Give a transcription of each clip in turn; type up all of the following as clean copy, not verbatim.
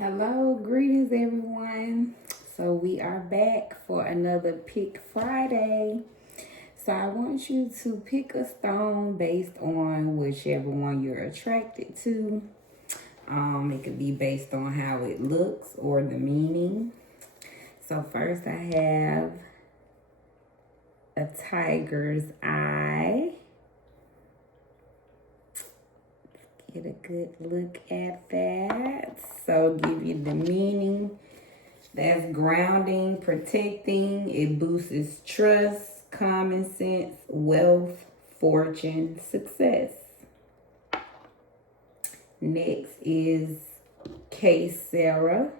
Hello, greetings everyone. So we are back for another Pick Friday. So I want you to pick a stone based on whichever one you're attracted to. It could be based on how it looks or the meaning. So first I have a tiger's eye. Get a good look at that. So give you the meaning. That's grounding, protecting. It boosts trust, common sense, wealth, fortune, success. Next is Sarah.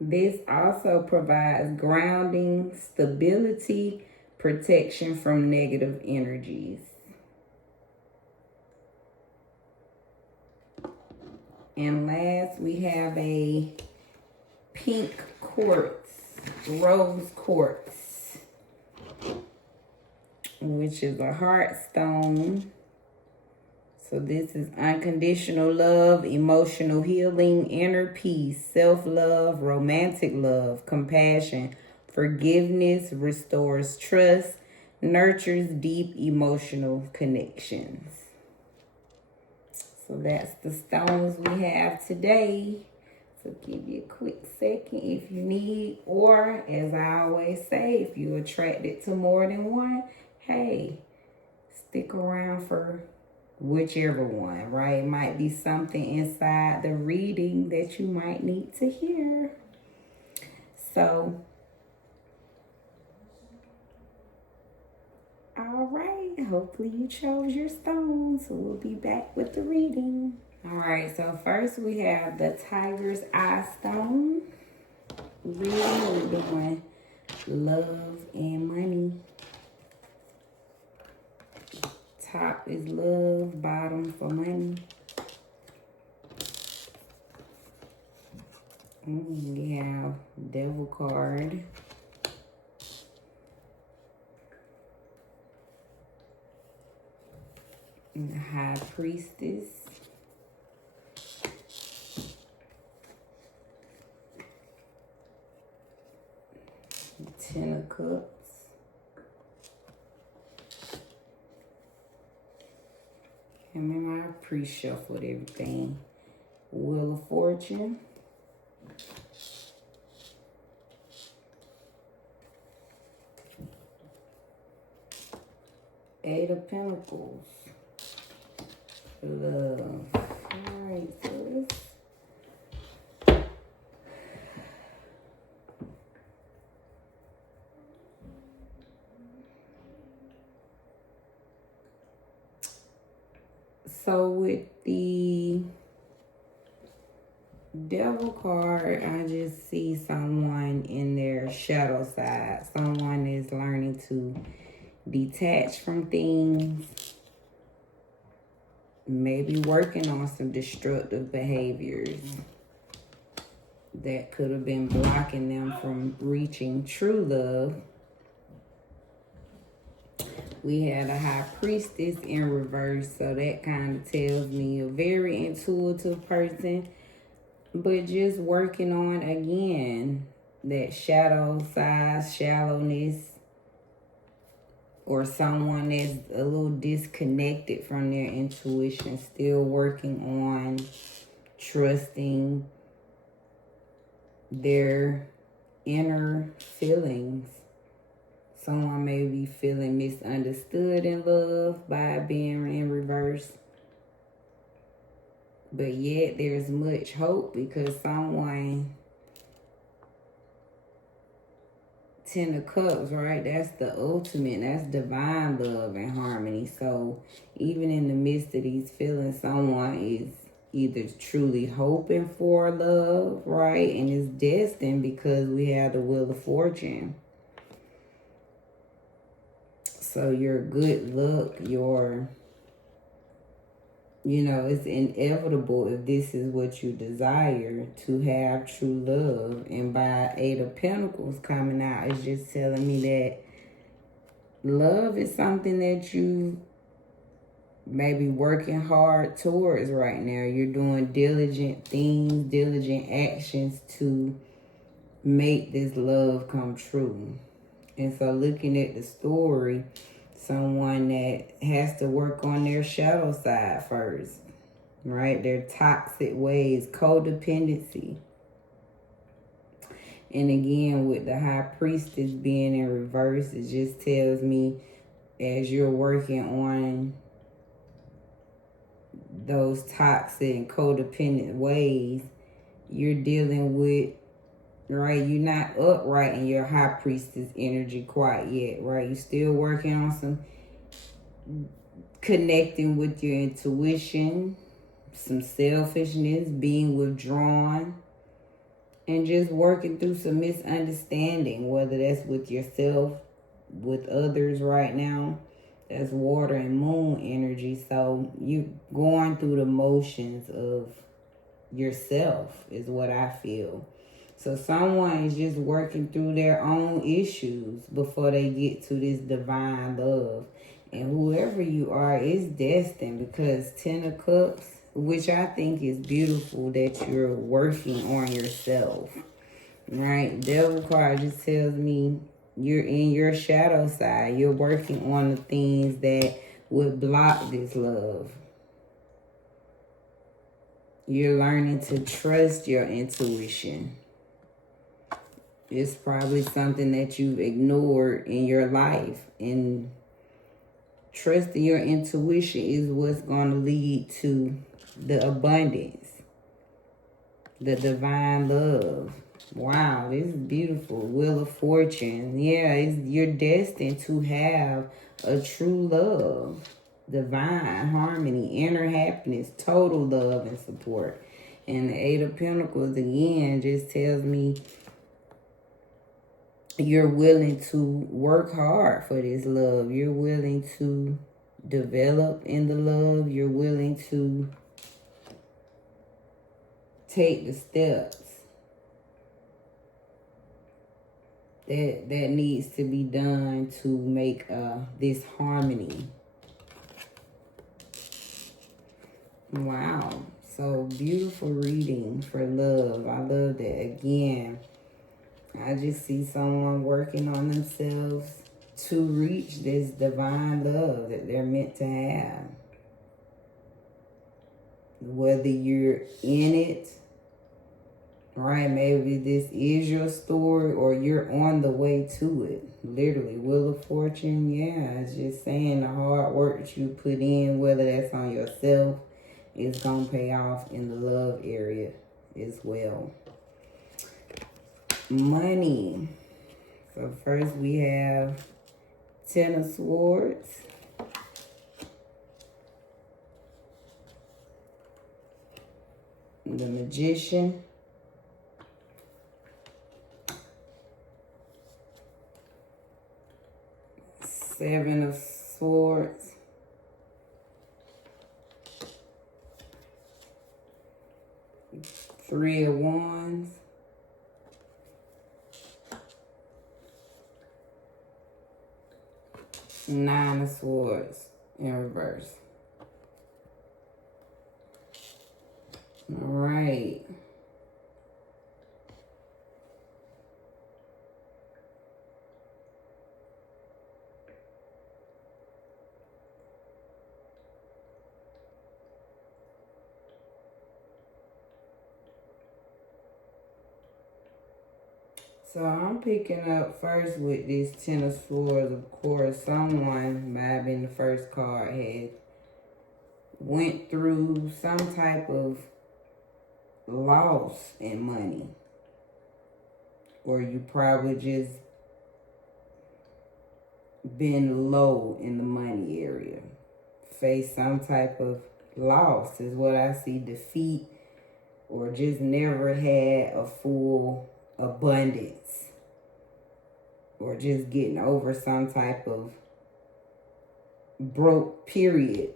This also provides grounding, stability, protection from negative energies. And last, we have a pink quartz, rose quartz, which is a heart stone. So this is unconditional love, emotional healing, inner peace, self-love, romantic love, compassion, forgiveness, restores trust, nurtures deep emotional connections. So that's the stones we have today. So give you a quick second if you need, or as I always say, if you're attracted to more than one, hey, stick around for whichever one, right? It might be something inside the reading that you might need to hear. So, all right, hopefully you chose your stone. So we'll be back with the reading. All right, so first we have the Tiger's Eye Stone. Reading, we're doing love and money. Top is love, bottom for money. We have Devil card. And the High Priestess. Ten of Cups. And remember, I pre-shuffled everything. Wheel of Fortune. Eight of Pentacles. Love. Alright, so let's so with the Devil card, I just see someone in their shadow side. Someone is learning to detach from things. Maybe working on some destructive behaviors that could have been blocking them from reaching true love. We had a High Priestess in reverse, so that kind of tells me a very intuitive person, but just working on, again, that shadow side, shallowness, or someone that's a little disconnected from their intuition, still working on trusting their inner feelings. Someone may be feeling misunderstood in love by being in reverse. But yet there's much hope because someone, Ten of Cups, right? That's the ultimate. That's divine love and harmony. So even in the midst of these feelings, someone is either truly hoping for love, right? And is destined because we have the Wheel of Fortune. So your good luck, it's inevitable if this is what you desire, to have true love. And by Eight of Pentacles coming out, it's just telling me that love is something that you maybe working hard towards right now. You're doing diligent things, diligent actions to make this love come true. And so looking at the story, someone that has to work on their shadow side first, right? Their toxic ways, codependency. And again, with the high priestess being in reverse, it just tells me as you're working on those toxic and codependent ways, you're dealing with, right? You're not upright in your high priestess energy quite yet, right? You're still working on some connecting with your intuition, some selfishness, being withdrawn, and just working through some misunderstanding, whether that's with yourself, with others right now. That's water and moon energy. So you going through the motions of yourself is what I feel. So someone is just working through their own issues before they get to this divine love. And whoever you are is destined, because 10 of Cups, which I think is beautiful that you're working on yourself, right? Devil card just tells me you're in your shadow side. You're working on the things that would block this love. You're learning to trust your intuition. It's probably something that you've ignored in your life. And trusting your intuition is what's going to lead to the abundance, the divine love. Wow, this is beautiful. Wheel of Fortune. Yeah, you're destined to have a true love, divine harmony, inner happiness, total love and support. And the Eight of Pentacles, again, just tells me you're willing to work hard for this love. You're willing to develop in the love. You're willing to take the steps that needs to be done to make this harmony. Wow. So beautiful reading for love. I love that. Again, I just see someone working on themselves to reach this divine love that they're meant to have. Whether you're in it, right? Maybe this is your story or you're on the way to it. Literally, Wheel of Fortune, yeah. It's just saying the hard work that you put in, whether that's on yourself, is going to pay off in the love area as well. Money. So first we have 10 of Swords. The Magician. Seven of Swords. Three of Wands. Nine of Swords in reverse. All right. So I'm picking up first with this 10 of Swords. Of course, someone, might have been the first card, had went through some type of loss in money. Or you probably just been low in the money area. Face some type of loss is what I see. Defeat, or just never had a full abundance, or just getting over some type of broke period.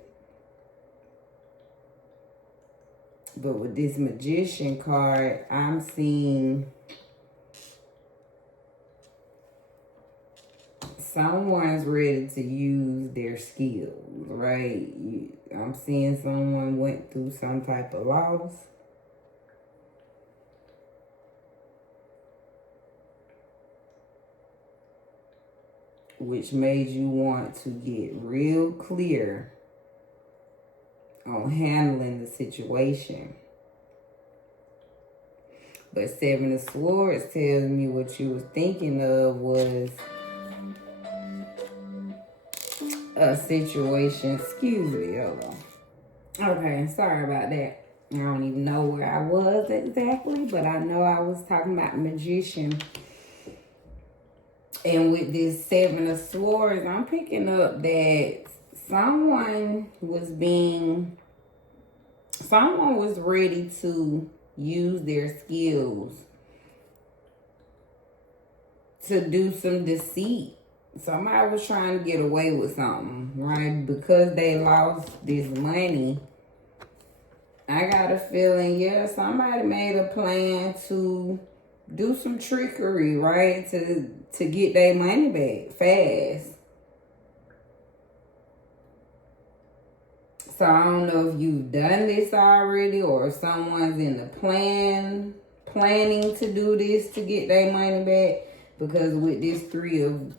But with this Magician card, I'm seeing someone's ready to use their skills, right? I'm seeing someone went through some type of loss. Which made you want to get real clear on handling the situation. But Seven of Swords tells me what you was thinking of was a situation. Excuse me, hold on. Okay, sorry about that. I don't even know where I was exactly, but I know I was talking about Magician. And with this Seven of Swords, I'm picking up that someone was ready to use their skills to do some deceit. Somebody was trying to get away with something, right? Because they lost this money. I got a feeling, yeah, somebody made a plan to do some trickery, right? To get their money back fast. So I don't know if you've done this already or if someone's in the planning to do this to get their money back. Because with this Three of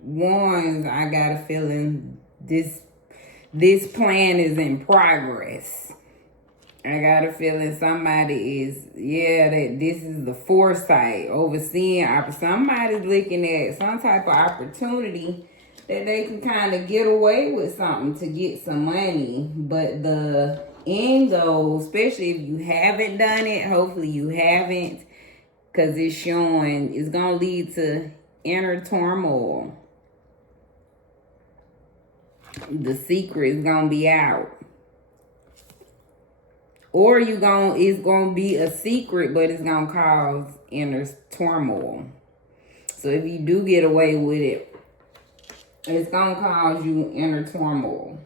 Wands, I got a feeling this plan is in progress. I got a feeling somebody is, that this is the foresight, overseeing. Somebody's looking at some type of opportunity that they can kind of get away with something to get some money. But the end goal, especially if you haven't done it, hopefully you haven't, because it's showing it's going to lead to inner turmoil. The secret is going to be out. Or it's going to be a secret, but it's going to cause inner turmoil. So if you do get away with it, it's going to cause you inner turmoil.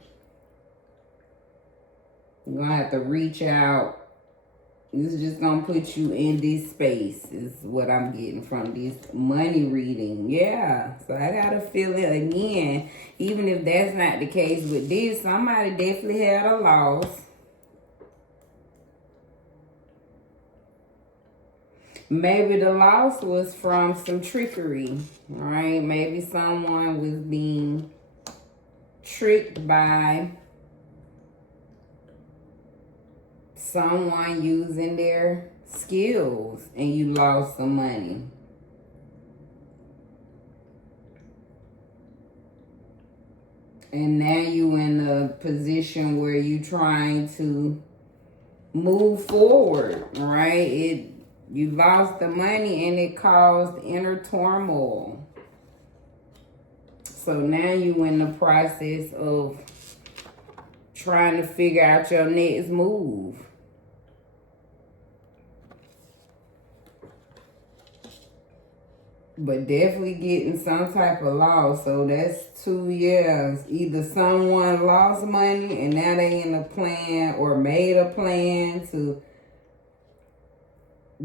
You're going to have to reach out. This is just going to put you in this space, is what I'm getting from this money reading. Yeah. So I got to feel it again. Even if that's not the case with this, somebody definitely had a loss. Maybe the loss was from some trickery, right? Maybe someone was being tricked by someone using their skills and you lost some money. And now you in a position where you trying to move forward, right? You lost the money and it caused inner turmoil. So now you in the process of trying to figure out your next move. But definitely getting some type of loss. So that's 2 years. Either someone lost money and now they in a plan or made a plan to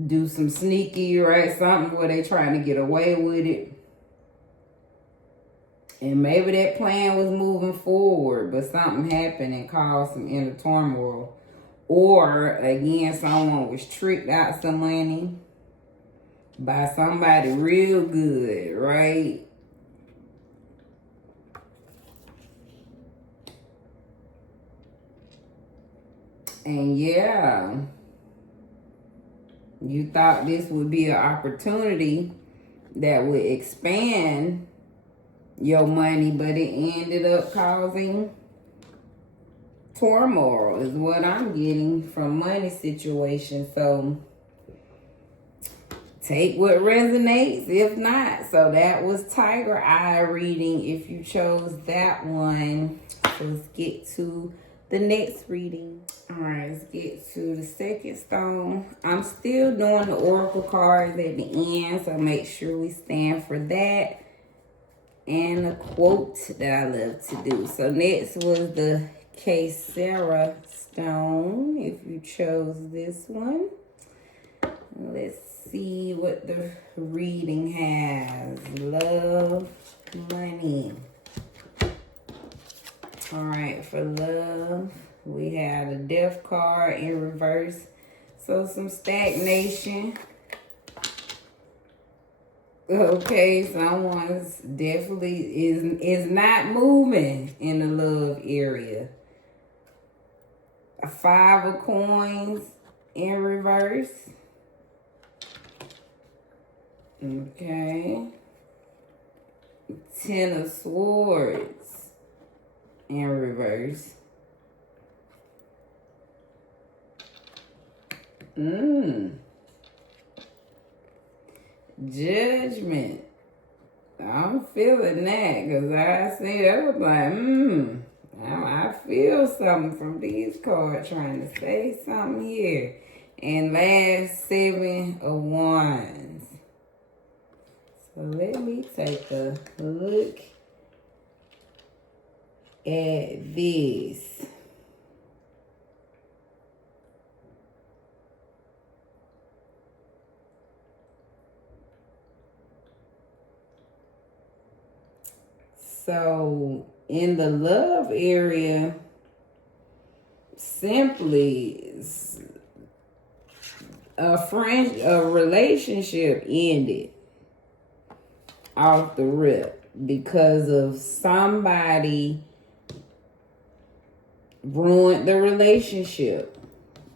do some sneaky, right? Something where they trying to get away with it. And maybe that plan was moving forward, but something happened and caused some inner turmoil. Or, again, someone was tricked out some money by somebody real good, right? And yeah, you thought this would be an opportunity that would expand your money, but it ended up causing turmoil is what I'm getting from money situation. So take what resonates, if not. So that was Tiger Eye reading if you chose that one. So let's get to the next reading. All right, let's get to the second stone. I'm still doing the oracle cards at the end, so make sure we stand for that. And a quote that I love to do. So next was the Sarah stone, if you chose this one. Let's see what the reading has. Love, money. All right, for love, we have the death card in reverse. So some stagnation. Okay, someone's definitely is not moving in the love area. A 5 of coins in reverse. Okay. 10 of swords in reverse. Judgment. I'm feeling that because I see that was like, I feel something from these cards trying to say something here. And last 7 of wands. So let me take a look at this. So in the love area, simply a relationship ended off the rip because of somebody ruined the relationship.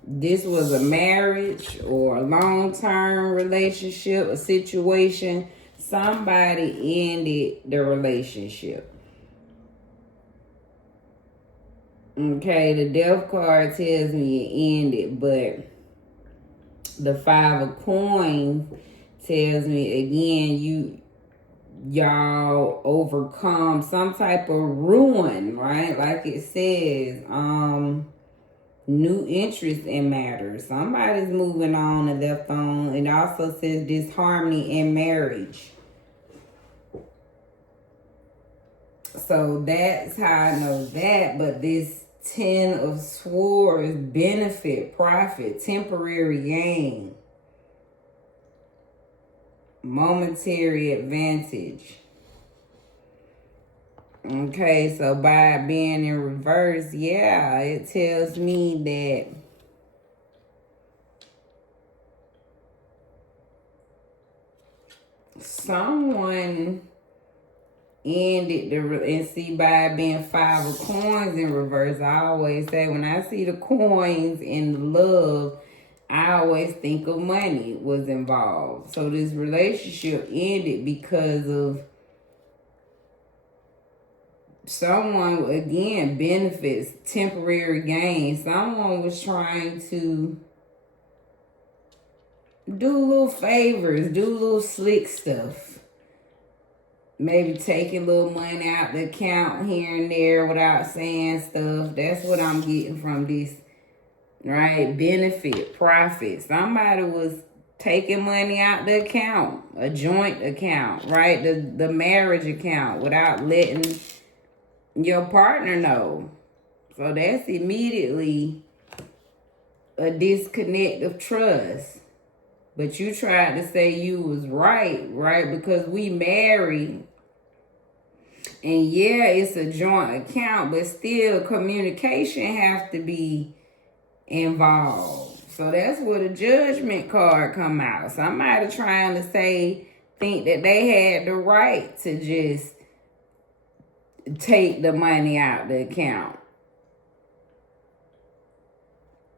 This was a marriage or a long-term relationship, a situation. Somebody ended the relationship. Okay, the death card tells me it ended, but the 5 of coins tells me again, y'all overcome some type of ruin, right? Like it says, new interest in matters. Somebody's moving on and left on. It also says disharmony in marriage. So that's how I know that. But this 10 of swords, benefit, profit, temporary gain, momentary advantage. Okay, so by being in reverse, yeah, it tells me that someone ended and see, by being 5 of coins in reverse, I always say when I see the coins in the love, I always think of money was involved. So this relationship ended because of someone, again, benefits, temporary gain. Someone was trying to do little favors, do little slick stuff. Maybe taking little money out the account here and there without saying stuff. That's what I'm getting from this, right? Benefit, profit. Somebody was taking money out the account, a joint account, right? The marriage account without letting your partner know. So that's immediately a disconnect of trust. But you tried to say you was right? Because we married. And yeah, it's a joint account, but still communication has to be involved. So that's where the judgment card come out. Somebody trying to think that they had the right to just take the money out the account.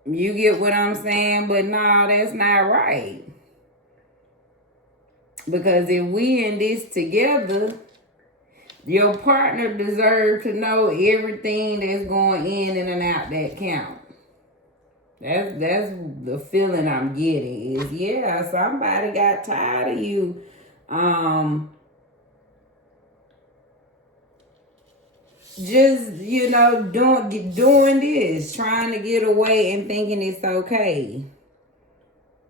You get what I'm saying? But no, that's not right. Because if we in this together, your partner deserves to know everything that's going in and out that account. That's the feeling I'm getting is, yeah, somebody got tired of you just, doing this, trying to get away and thinking it's okay.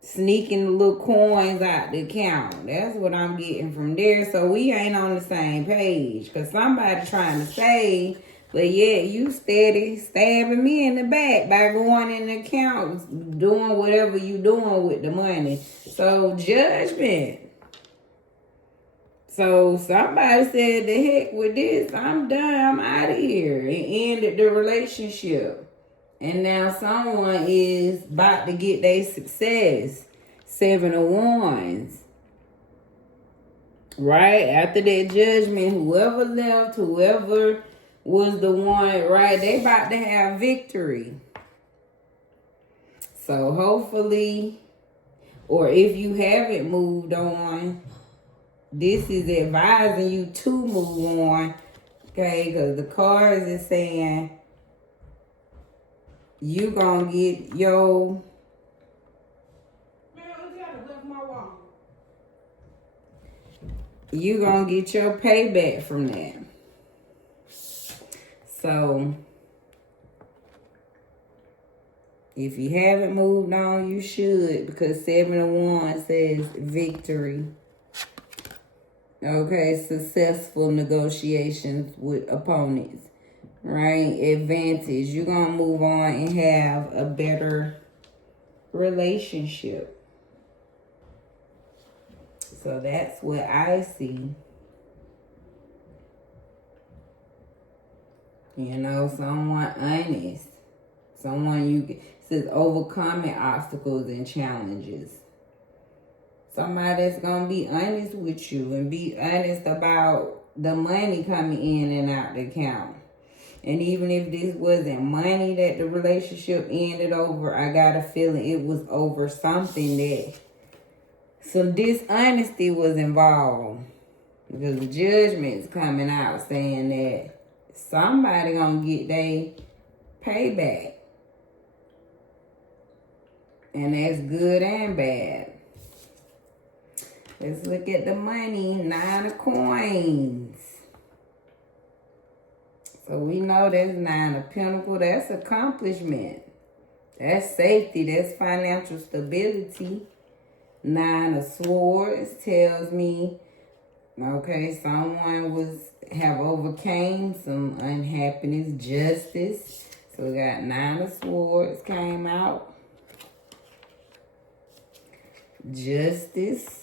Sneaking the little coins out the account. That's what I'm getting from there. So we ain't on the same page. Because somebody trying to save, but yet you steady stabbing me in the back by going in the accounts, doing whatever you doing with the money. So judgment. So somebody said, the heck with this, I'm done, I'm out of here. And ended the relationship. And now someone is about to get their success. 7 of Wands. Right? After that judgment, whoever left, whoever was the one, right? They about to have victory. So hopefully, or if you haven't moved on, this is advising you to move on. Okay? Because the cards is saying you gonna get your... You gonna get your payback from that. So, if you haven't moved on, you should, because 7 of Wands says victory. Okay, successful negotiations with opponents, right? Advantage. You're gonna move on and have a better relationship. So that's what I see. You know, someone honest. Someone you says overcoming obstacles and challenges. Somebody that's going to be honest with you and be honest about the money coming in and out the account. And even if this wasn't money that the relationship ended over, I got a feeling it was over something that some dishonesty was involved. Because the judgment's coming out saying that somebody gonna get their payback. And that's good and bad. Let's look at the money. 9 of Coins. So we know that's 9 of Pentacles. That's accomplishment. That's safety. That's financial stability. 9 of Swords tells me, okay, someone have overcame some unhappiness, justice. So we got 9 of Swords came out. Justice.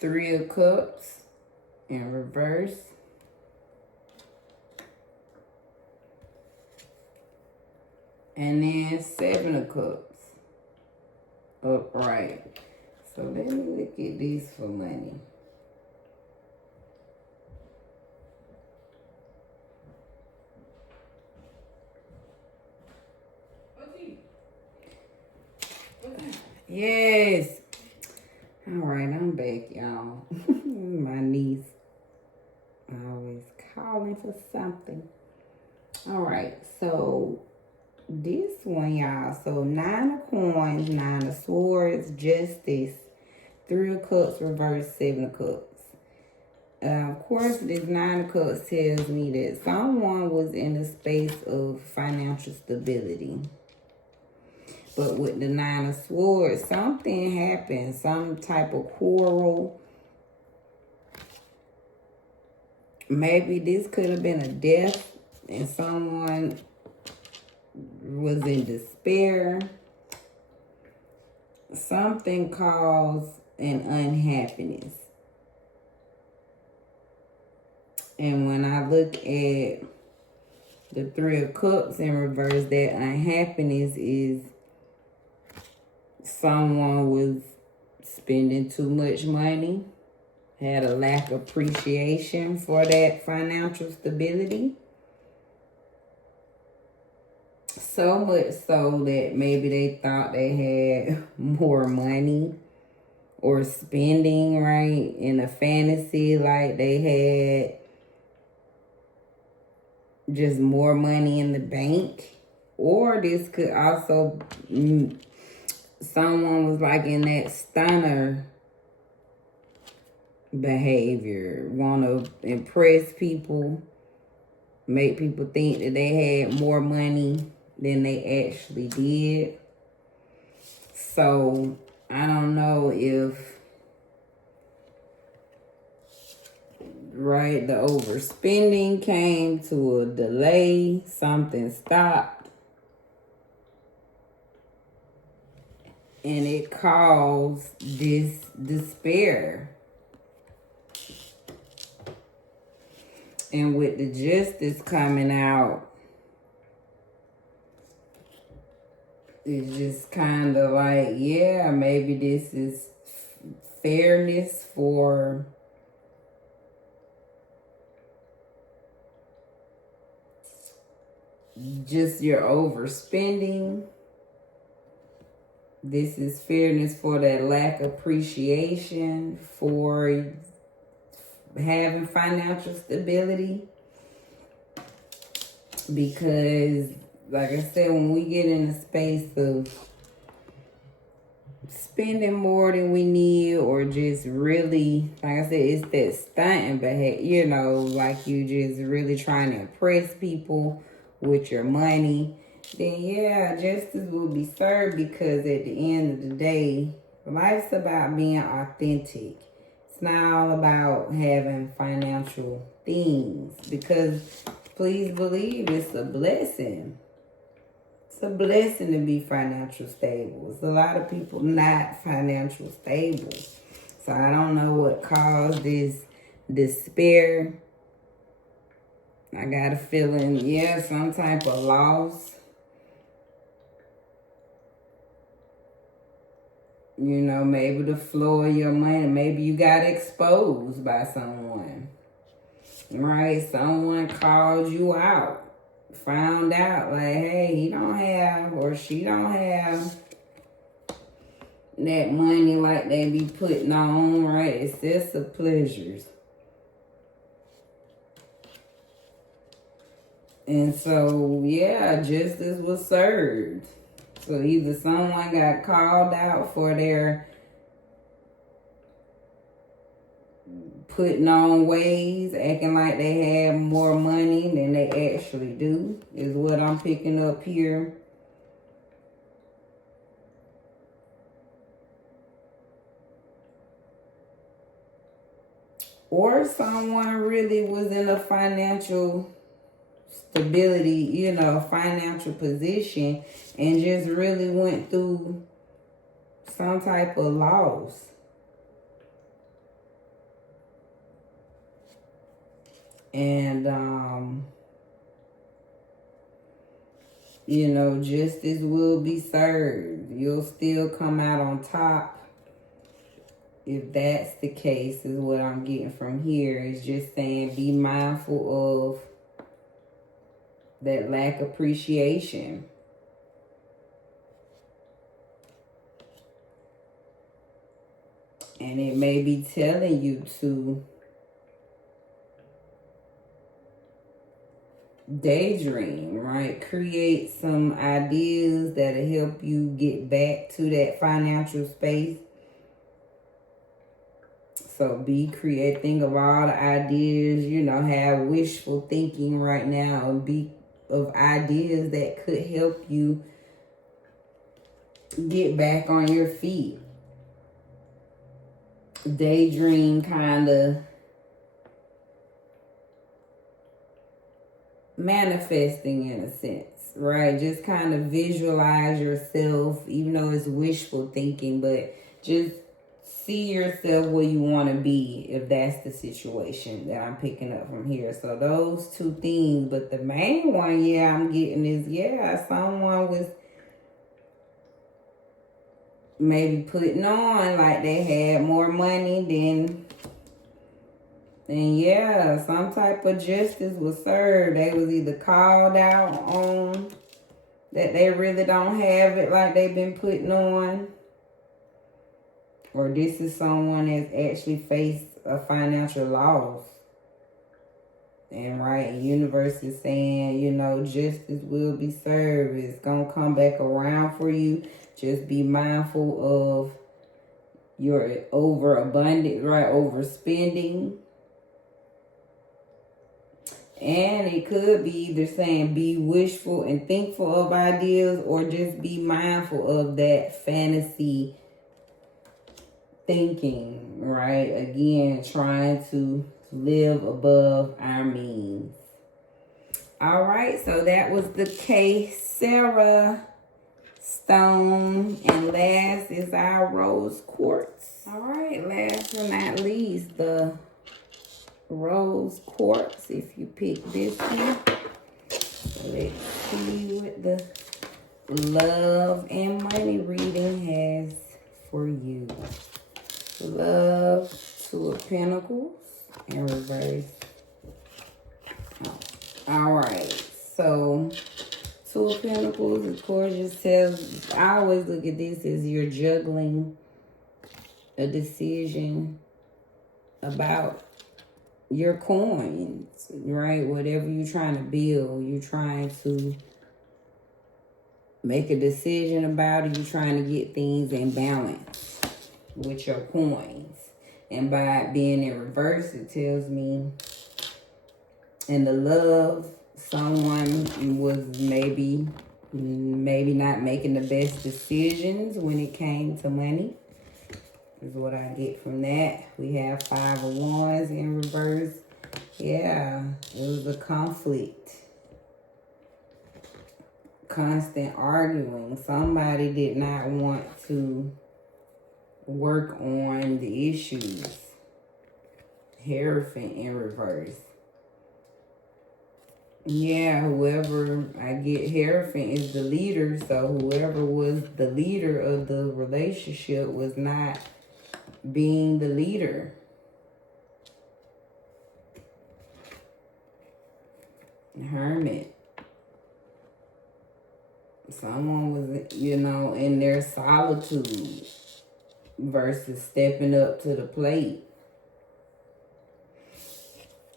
3 of Cups in reverse. And then 7 of Cups upright. So let me look at this for money. Yes. All right, I'm back, y'all. My niece always calling for something. All right, so this one, y'all. So 9 of Coins, 9 of Swords, Justice, 3 of Cups, reverse, 7 of Cups. Of course, this 9 of Cups tells me that someone was in a space of financial stability. But with the 9 of Swords, something happened. Some type of quarrel. Maybe this could have been a death and someone was in despair. Something caused an unhappiness. And when I look at the 3 of Cups in reverse, that unhappiness is someone was spending too much money, had a lack of appreciation for that financial stability. So much so that maybe they thought they had more money or spending, right, in a fantasy, like they had just more money in the bank. Or this could also... someone was like in that stunner behavior, want to impress people, make people think that they had more money than they actually did. So I don't know if, right, the overspending came to a delay, something stopped. And it caused this despair. And with the justice coming out, it's just kind of like, yeah, maybe this is fairness for just your overspending. This is fairness for that lack of appreciation, for having financial stability. Because, like I said, when we get in a space of spending more than we need, or just really, like I said, it's that stunting behavior, like you just really trying to impress people with your money, then yeah, justice will be served, because at the end of the day, life's about being authentic. It's not all about having financial things, because please believe it's a blessing. It's a blessing to be financially stable. It's a lot of people not financially stable. So I don't know what caused this despair. I got a feeling, yeah, some type of loss. Maybe the flow of your money. Maybe you got exposed by someone. Right? Someone called you out. Found out, like, hey, he don't have, or she don't have that money like they be putting on, right? It's just the pleasures. And so, yeah, justice was served. So either someone got called out for their putting on ways, acting like they have more money than they actually do, is what I'm picking up here. Or someone really was in a financial stability, financial position, and just really went through some type of loss. And, justice will be served. You'll still come out on top. If that's the case, is what I'm getting from here. Is just saying, be mindful of that lack of appreciation. And it may be telling you to daydream, right? Create some ideas that'll help you get back to that financial space. So be creative. Think of all the ideas, have wishful thinking right now, and be of ideas that could help you get back on your feet. Daydream, kind of manifesting in a sense, right? Just kind of visualize yourself, even though it's wishful thinking, but just see yourself where you want to be, if that's the situation that I'm picking up from here. So those two things, but the main one, I'm getting is, someone was maybe putting on like they had more money than, and some type of justice was served. They was either called out on that they really don't have it like they've been putting on, or this is someone that's actually faced a financial loss. And universe is saying, justice will be served. It's going to come back around for you. Just be mindful of your overabundance, overspending. And it could be either saying be wishful and thinkful of ideas, or just be mindful of that fantasy thinking, right? Again, trying to live above our means. All right, so that was the case, Sarah. stone. And last is our rose quartz. All right, last but not least, the rose quartz. If you pick this one, let's see what the love and money reading has for you. Love, Two of Pentacles in reverse. All right, so Two of Pentacles, of course, just tells, I always look at this as you're juggling a decision about your coins, right? Whatever you're trying to build, you're trying to make a decision about it. You're trying to get things in balance with your coins. And by it being in reverse, it tells me in the love, someone was maybe not making the best decisions when it came to money. Is what I get from that. We have Five of Wands in reverse. Yeah, it was a conflict. Constant arguing. Somebody did not want to work on the issues. Hierophant in reverse. Yeah, whoever, I get Hierophant is the leader, so whoever was the leader of the relationship was not being the leader. Hermit. Someone was, in their solitude versus stepping up to the plate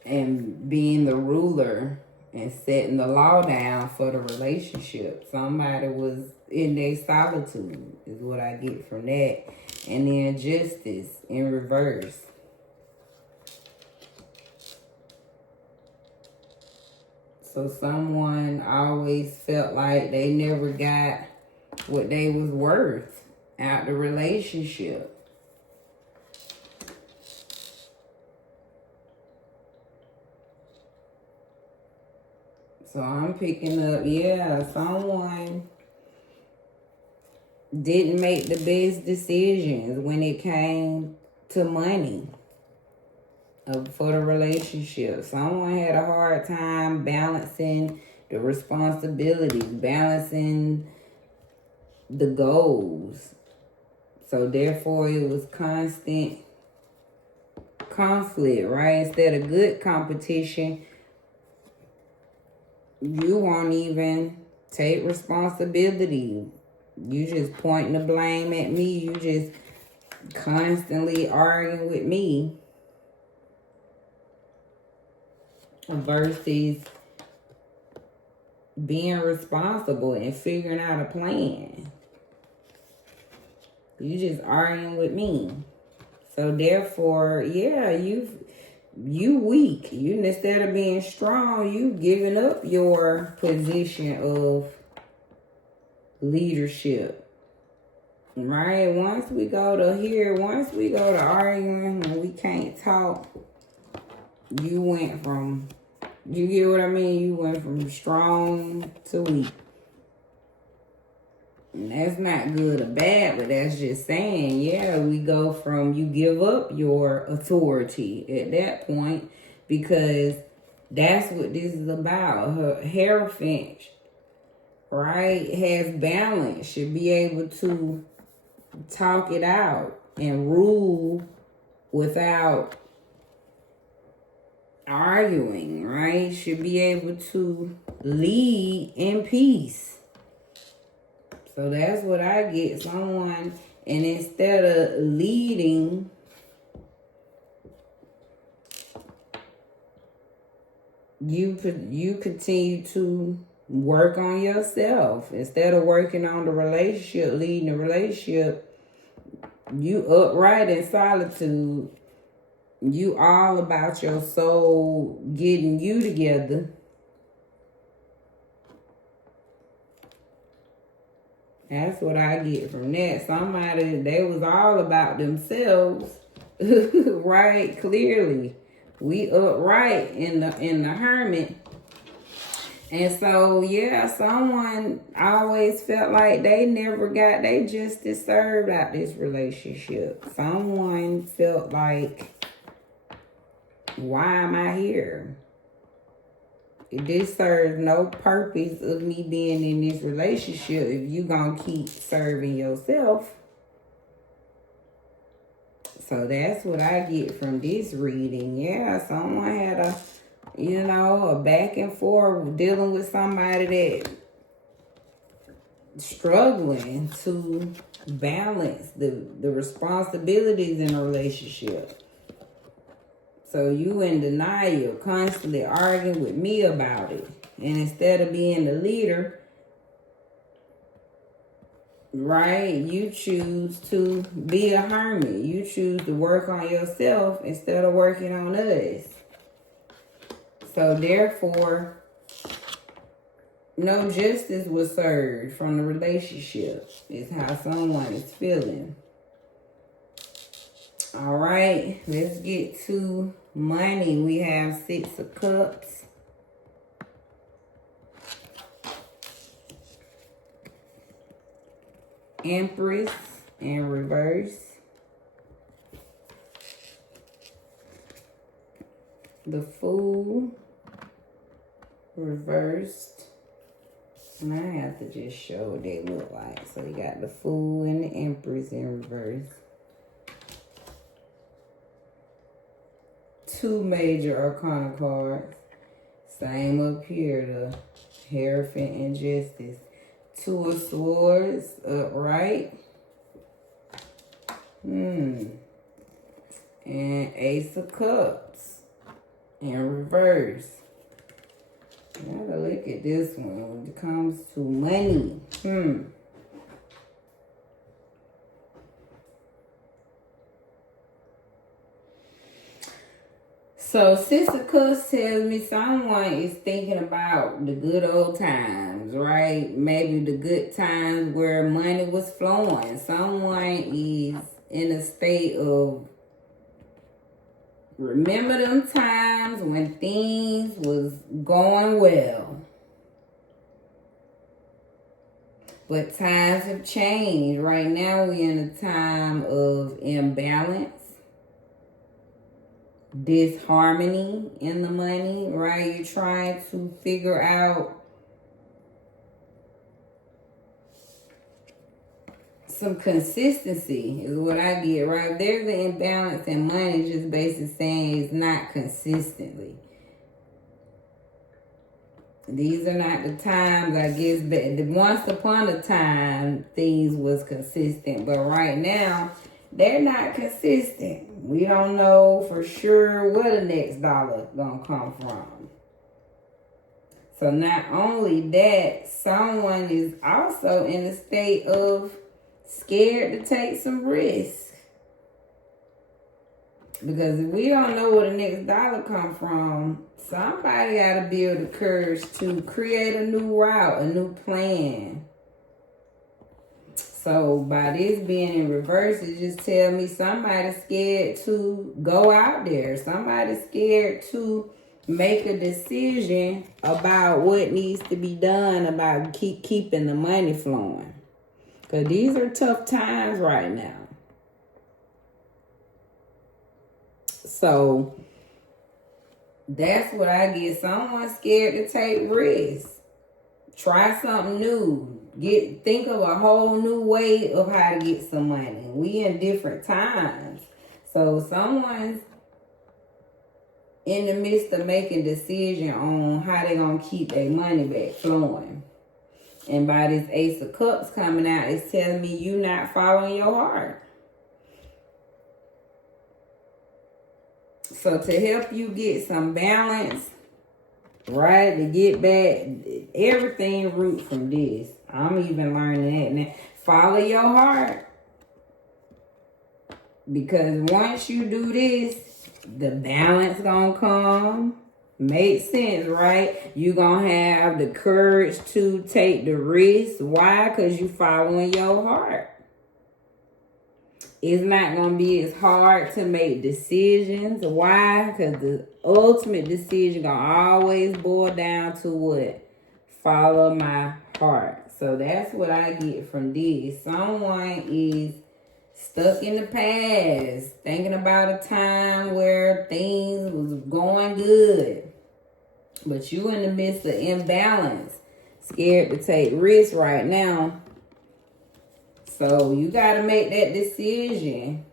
and being the ruler and setting the law down for the relationship. Somebody was in their solitude is what I get from that. And then Justice in reverse. So someone always felt like they never got what they was worth out the relationship. So I'm picking up, someone didn't make the best decisions when it came to money for the relationship. Someone had a hard time balancing the responsibilities, balancing the goals. So therefore it was constant conflict, right? Instead of good competition, you won't even take responsibility. You just pointing the blame at me. You just constantly arguing with me. Versus being responsible and figuring out a plan. You just arguing with me. So therefore, you weak. You, instead of being strong, you giving up your position of leadership. Right? Once we go to arguing and we can't talk, you went from, you get what I mean? You went from strong to weak. And that's not good or bad, but that's just saying, we go from, you give up your authority at that point, because that's what this is about. Her Hierophant, right, has balance, should be able to talk it out and rule without arguing, right? Should be able to lead in peace. So that's what I get. Someone, and instead of leading, you continue to work on yourself. Instead of working on the relationship, leading the relationship, you upright in solitude. You all about your soul getting you together. That's what I get from that. Somebody, they was all about themselves, right? Clearly, we upright in the Hermit, And so, yeah, someone always felt like they never got their justice served out this relationship. Someone felt like, why am I here? This serves no purpose of me being in this relationship if you gonna keep serving yourself. So that's what I get from this reading. Yeah, someone had a back and forth dealing with somebody that struggling to balance the responsibilities in a relationship. So you in denial, constantly arguing with me about it. And instead of being the leader, right, you choose to be a hermit. You choose to work on yourself instead of working on us. So therefore, no justice was served from the relationship, is how someone is feeling. All right, let's get to money. We have 6 of Cups. Empress in reverse. The Fool reversed. And I have to just show what they look like. So you got the Fool and the Empress in reverse. 2 major arcana cards. Same up here, the Hierophant and Justice. 2 of Swords upright. And Ace of Cups in reverse. Gotta look at this one when it comes to money. So, Sister Cuss tells me someone is thinking about the good old times, right? Maybe the good times where money was flowing. Someone is in a state of remember them times when things was going well. But times have changed. Right now we're in a time of imbalance, disharmony in the money, right? You're trying to figure out some consistency is what I get, right? If there's an imbalance in money, just basically saying it's not consistently. These are not the times, I guess, but once upon a time, things was consistent. But right now, they're not consistent. We don't know for sure where the next dollar gonna come from. So not only that, someone is also in a state of scared to take some risk. Because if we don't know where the next dollar come from, somebody got to build the courage to create a new route, a new plan. So by this being in reverse, it just tell me somebody's scared to go out there. Somebody's scared to make a decision about what needs to be done about keeping the money flowing. Because these are tough times right now. So that's what I get. Someone scared to take risks. Try something new. Think of a whole new way of how to get some money. We in different times. So someone's in the midst of making a decision on how they're going to keep their money back flowing. And by this Ace of Cups coming out, it's telling me you not following your heart. So to help you get some balance, right, to get back, everything root from this. I'm even learning that now. Follow your heart. Because once you do this, the balance gonna come. Makes sense, right? You gonna have the courage to take the risk. Why? Because you following your heart. It's not gonna be as hard to make decisions. Why? Because the ultimate decision gonna always boil down to what? follow my heart. So that's what I get from this. Someone is stuck in the past, thinking about a time where things was going good, but you in the midst of imbalance, scared to take risks right now. So you got to make that decision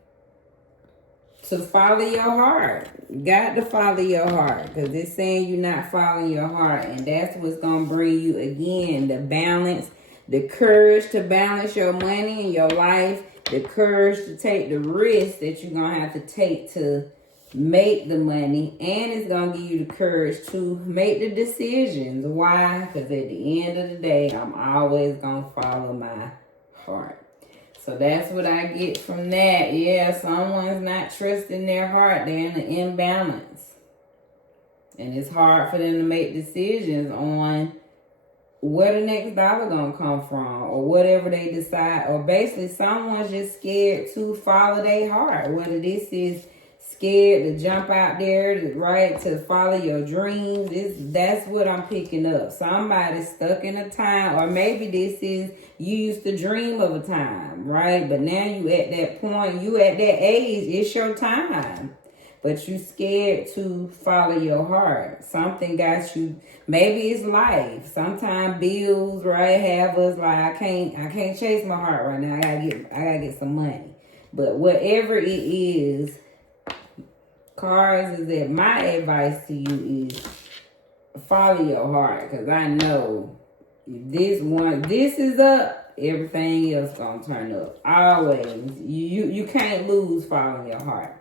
to follow your heart. You got to follow your heart, because it's saying you're not following your heart, and that's what's going to bring you again the balance, the courage to balance your money and your life, the courage to take the risk that you're going to have to take to make the money, and it's going to give you the courage to make the decisions. Why? Because at the end of the day, I'm always going to follow my heart. So that's what I get from that. Yeah, someone's not trusting their heart. They're in an imbalance. And it's hard for them to make decisions on where the next dollar gonna come from, or whatever they decide. Or basically someone's just scared to follow their heart. Whether this is scared to jump out there, right, to follow your dreams. That's what I'm picking up. Somebody's stuck in a time, or maybe this is you used to dream of a time, right? But now you at that point, you at that age, it's your time. But you scared to follow your heart. Something got you, maybe it's life. Sometimes bills, right, have us like, I can't chase my heart right now. I gotta get some money. But whatever it is, cards, is that my advice to you is follow your heart, because I know if this is up, everything else gonna turn up. Always. You can't lose following your heart.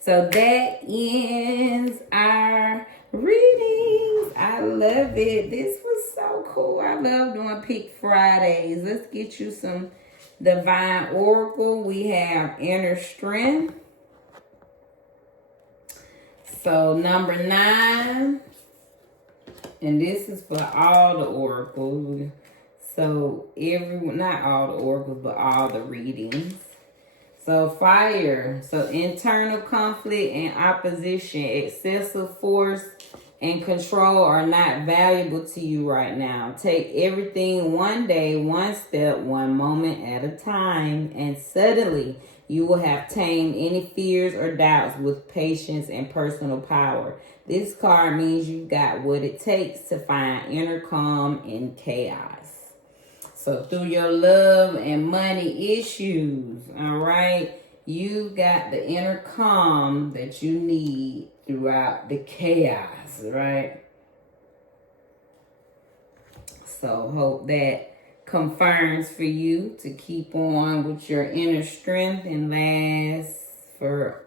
So that ends our readings. I love it. This was so cool. I love doing Pick Fridays. Let's get you some Divine Oracle. We have Inner Strength. So number 9, and this is for all the oracles. So not all the oracles, but all the readings. So fire, so internal conflict and opposition, excessive force and control are not valuable to you right now. Take everything one day, one step, one moment at a time, and suddenly you will have tamed any fears or doubts with patience and personal power. This card means you've got what it takes to find inner calm in chaos. So through your love and money issues, all right, you got the inner calm that you need throughout the chaos, right? So hope that confirms for you to keep on with your inner strength. And last, for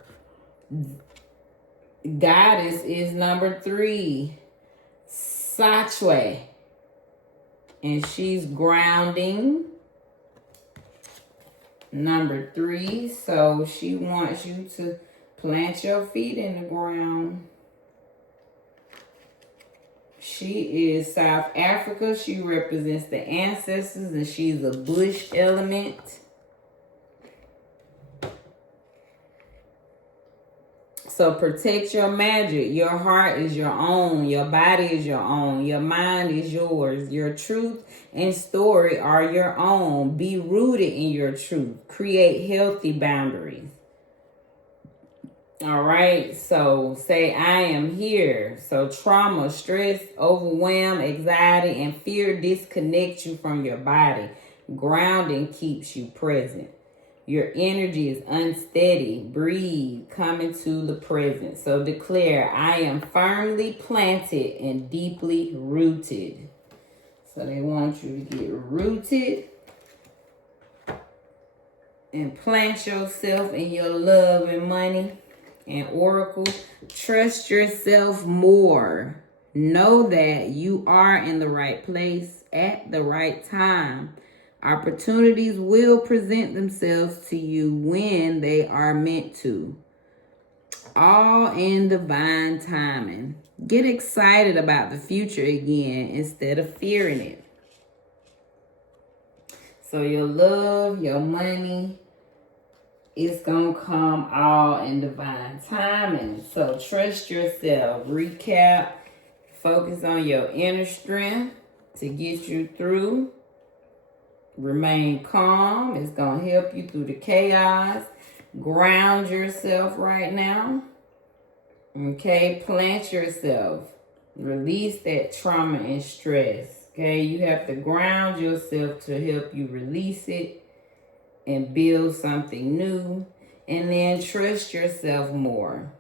goddess is number 3, Satchwe. And she's grounding. Number 3. So she wants you to plant your feet in the ground. She is South Africa. She represents the ancestors, and she's a bush element. So protect your magic. Your heart is your own. Your body is your own. Your mind is yours. Your truth and story are your own. Be rooted in your truth. Create healthy boundaries. All right. So say, I am here. So trauma, stress, overwhelm, anxiety, and fear disconnect you from your body. Grounding keeps you present. Your energy is unsteady. Breathe. Come into the present. So declare, I am firmly planted and deeply rooted. So they want you to get rooted and plant yourself in your love and money. And Oracle, trust yourself more. Know that you are in the right place at the right time. Opportunities will present themselves to you when they are meant to. All in divine timing. Get excited about the future again instead of fearing it. So your love, your money, it's going to come all in divine timing. So trust yourself. Recap. Focus on your inner strength. to get you through. Remain calm. It's going to help you through the chaos. Ground yourself right now. Okay, plant yourself. Release that trauma and stress. Okay, you have to ground yourself to help you release it and build something new. And then trust yourself more.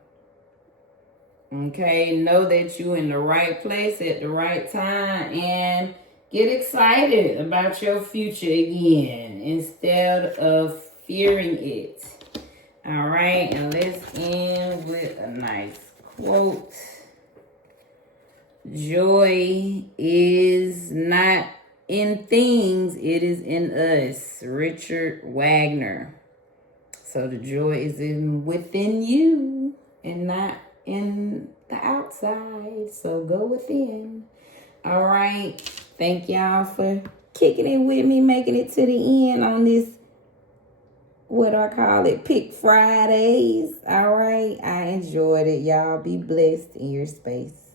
Okay, know that you're in the right place at the right time and get excited about your future again instead of fearing it. All right, and let's end with a nice quote. Joy is not in things, it is in us. Richard Wagner. So the joy is within you and not in the outside. So go within. All right. Thank y'all for kicking it with me, making it to the end on this, what I call it, Pick Fridays. All right. I enjoyed it. Y'all be blessed in your space.